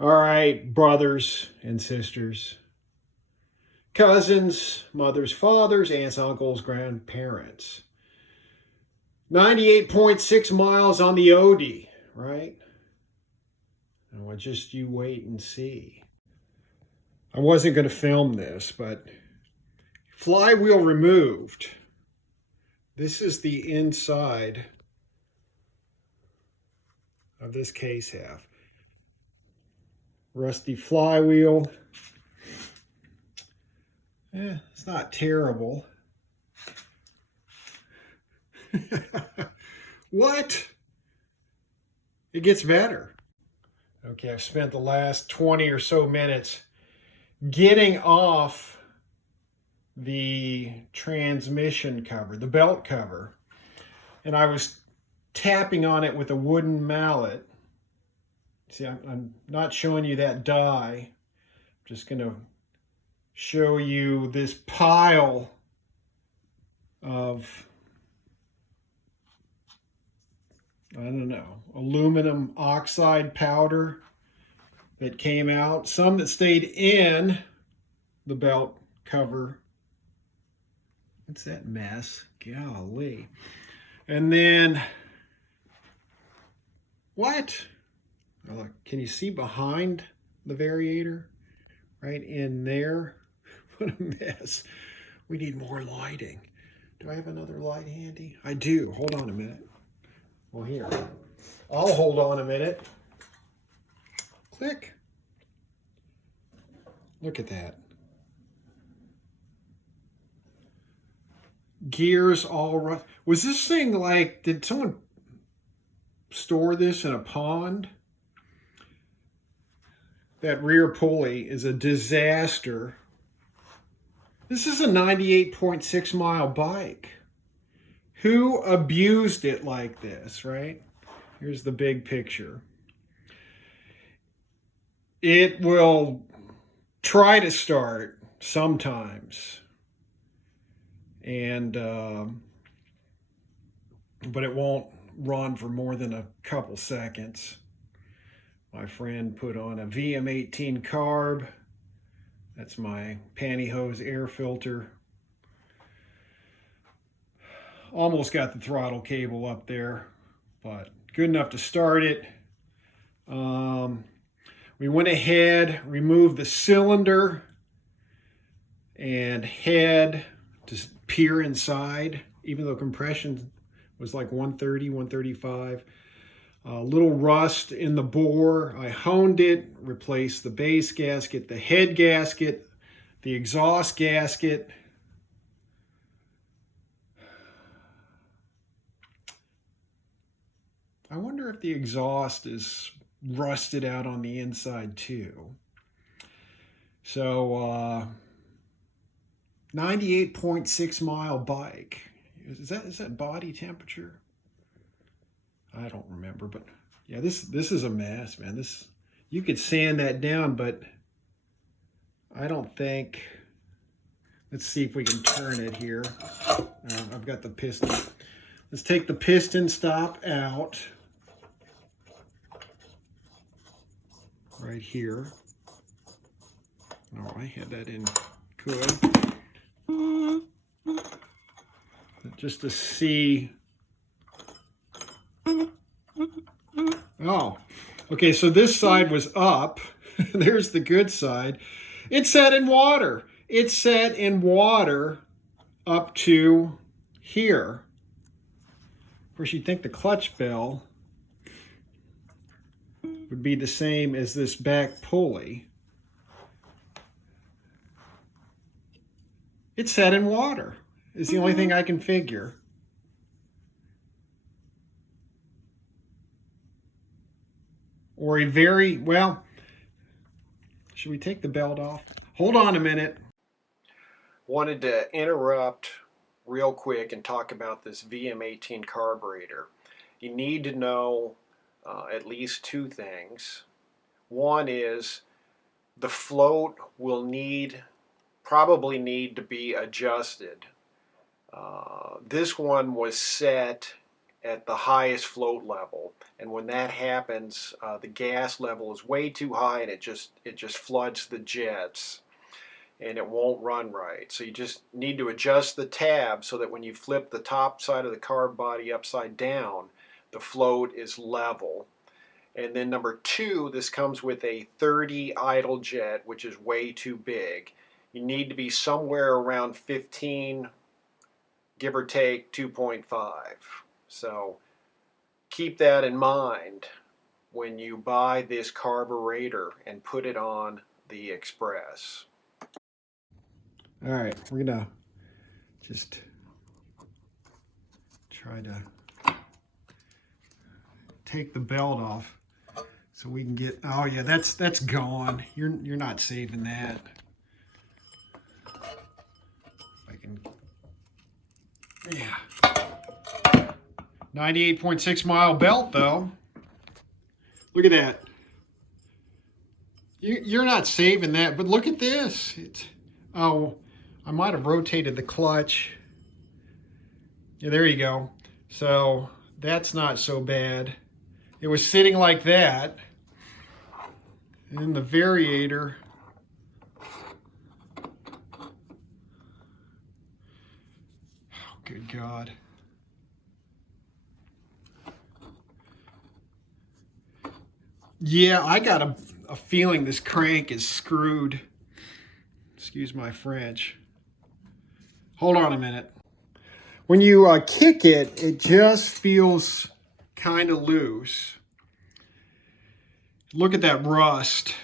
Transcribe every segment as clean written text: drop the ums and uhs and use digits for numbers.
All right, brothers and sisters, cousins, mothers, fathers, aunts, uncles, grandparents. 98.6 miles on the OD, right? And well, just you wait and see. I wasn't going to film this, but flywheel removed. This is the inside of this case half. Rusty flywheel. It's not terrible. What? It gets better. Okay, I've spent the last 20 or so minutes getting off the transmission cover, the belt cover, and I was tapping on it with a wooden mallet. See, I'm not showing you that die. I'm just going to show you this pile of, I don't know, aluminum oxide powder that came out. Some that stayed in the belt cover. What's that mess? Golly. And then, what? Oh, look, can you see behind the variator? Right in there? What a mess. We need more lighting. Do I have another light handy? I do. Hold on a minute. Well, here. I'll hold on a minute. Click. Look at that. Gears all rust. Was this thing like, did someone store this in a pond? That rear pulley is a disaster. This is a 98.6 mile bike. Who abused it like this, right? Here's the big picture. It will try to start sometimes, and but it won't run for more than a couple seconds. My friend put on a VM18 carb. That's my pantyhose air filter. Almost got the throttle cable up there, but good enough to start it. We went ahead, removed the cylinder, and had to peer inside, even though compression was like 130, 135. A little rust in the bore. I honed it, replaced the base gasket, the head gasket, the exhaust gasket. I wonder if the exhaust is rusted out on the inside too. So 98.6 mile bike. Is that body temperature? I don't remember, but yeah, this is a mess, man. This, you could sand that down, but I don't think. Let's see if we can turn it here. I've got the piston. Let's take the piston stop out. Right here. Oh, I had that in good. Just to see. Oh, okay, so this side was up. There's the good side. It's set in water. It's set in water up to here. Of course, you'd think the clutch bell would be the same as this back pulley. It's set in water. It's the only thing I can figure. Or a very, well, should we take the belt off? Hold on a minute. Wanted to interrupt real quick and talk about this VM18 carburetor. You need to know at least two things. One is the float will probably need to be adjusted. This one was set at the highest float level, and when that happens, the gas level is way too high, and it just floods the jets, and it won't run right. So you just need to adjust the tab so that when you flip the top side of the carb body upside down, the float is level. And then number two, this comes with a 30 idle jet, which is way too big. You need to be somewhere around 15, give or take 2.5. So keep that in mind when you buy this carburetor and put it on the Express. All right, we're gonna just try to take the belt off so we can get, oh yeah, that's gone. You're not saving that. If I can, yeah. 98.6 mile belt though. Look at that. You're not saving that, but look at this. Oh, I might have rotated the clutch. Yeah, there you go. So that's not so bad. It was sitting like that. And then the variator. Oh, good God. Yeah, I got a feeling this crank is screwed. Excuse my French. Hold on a minute. When you kick it, it just feels kind of loose. Look at that rust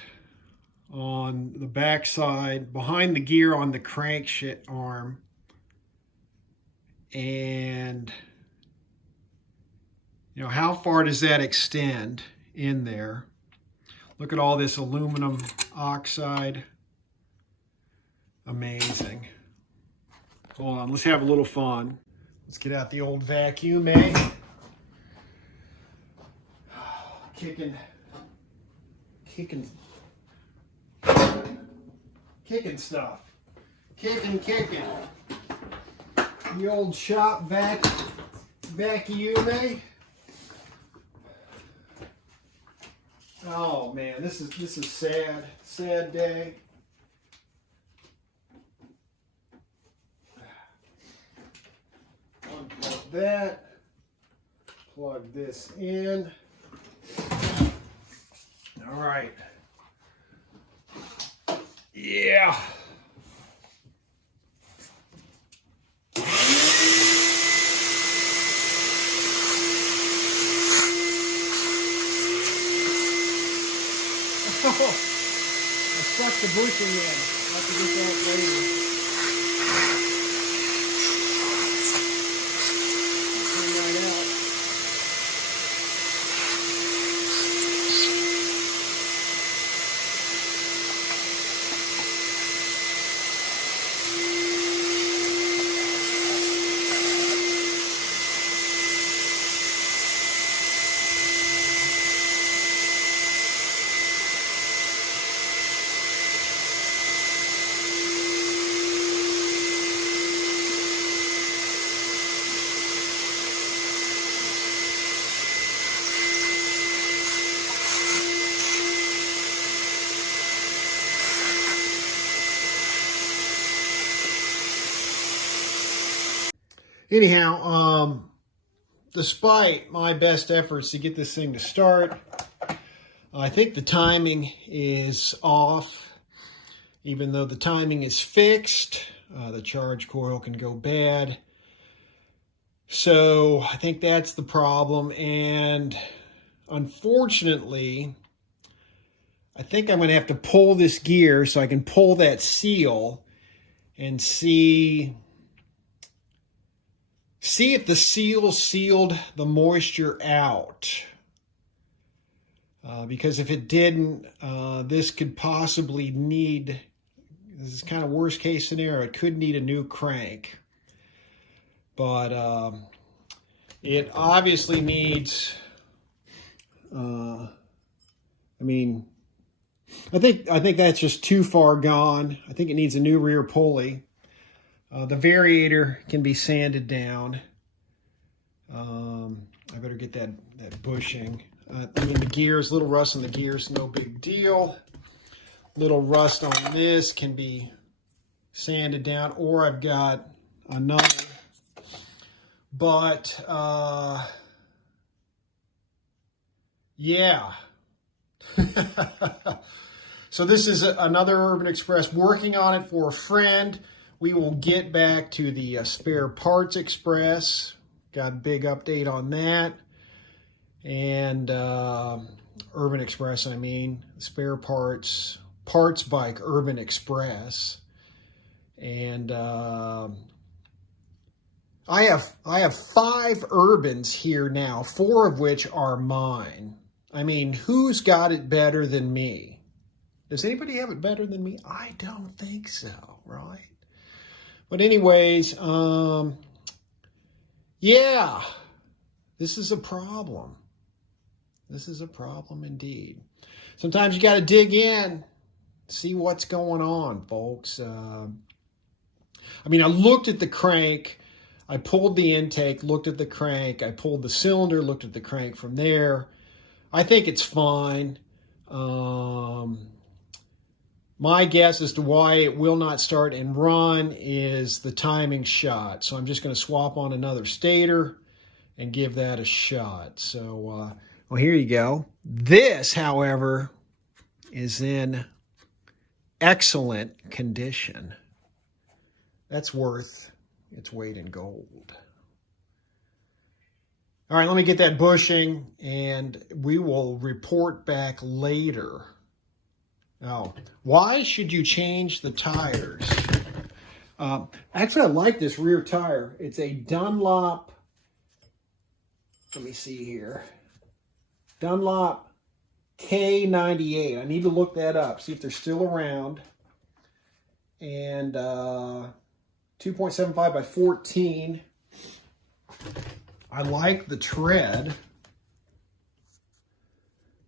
on the backside, behind the gear on the crankshaft arm. And, you know, how far does that extend in there? Look at all this aluminum oxide. Amazing. Hold on, let's have a little fun. Let's get out the old vacuum, eh? Kicking stuff. Kicking. The old shop vacuum, eh? Oh man, this is sad day. Unplug that. Plug this in. All right. Yeah. Oh, I stuck the bushing in. I'll have to get that later. Turn that out. Anyhow, despite my best efforts to get this thing to start, I think the timing is off. Even though the timing is fixed, the charge coil can go bad. So I think that's the problem. And unfortunately, I think I'm going to have to pull this gear so I can pull that seal and see if the seal sealed the moisture out. Because if it didn't, this could possibly need, this is kind of worst case scenario, it could need a new crank. But it obviously needs, I think that's just too far gone. I think it needs a new rear pulley. The variator can be sanded down. I better get that bushing. I mean, the gears, little rust on the gears, no big deal. Little rust on this can be sanded down, or I've got another. But, yeah. So this is another Urban Express, working on it for a friend. We will get back to the Spare Parts Express. Got a big update on that. And Urban Express, I mean, Spare Parts Bike Urban Express. And I have 5 Urbans here now, 4 of which are mine. I mean, who's got it better than me? Does anybody have it better than me? I don't think so, right? But anyways, yeah, this is a problem. This is a problem indeed. Sometimes you got to dig in, see what's going on, folks. I mean, I looked at the crank. I pulled the intake, looked at the crank. I pulled the cylinder, looked at the crank from there. I think it's fine. My guess as to why it will not start and run is the timing shot. So I'm just going to swap on another stator and give that a shot. So, well, here you go. This, however, is in excellent condition. That's worth its weight in gold. All right, let me get that bushing, and we will report back later. Now, why should you change the tires? Actually, I like this rear tire. It's a Dunlop, let me see here, Dunlop K98. I need to look that up, see if they're still around. And 2.75 by 14. I like the tread,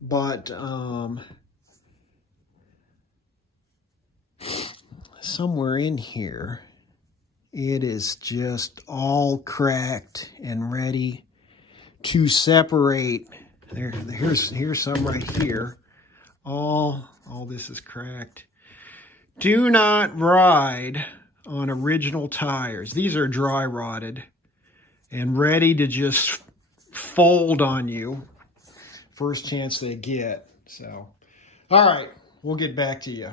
but somewhere in here, it is just all cracked and ready to separate. Here's some right here. All this is cracked. Do not ride on original tires. These are dry rotted and ready to just fold on you first chance they get. So, all right, we'll get back to you.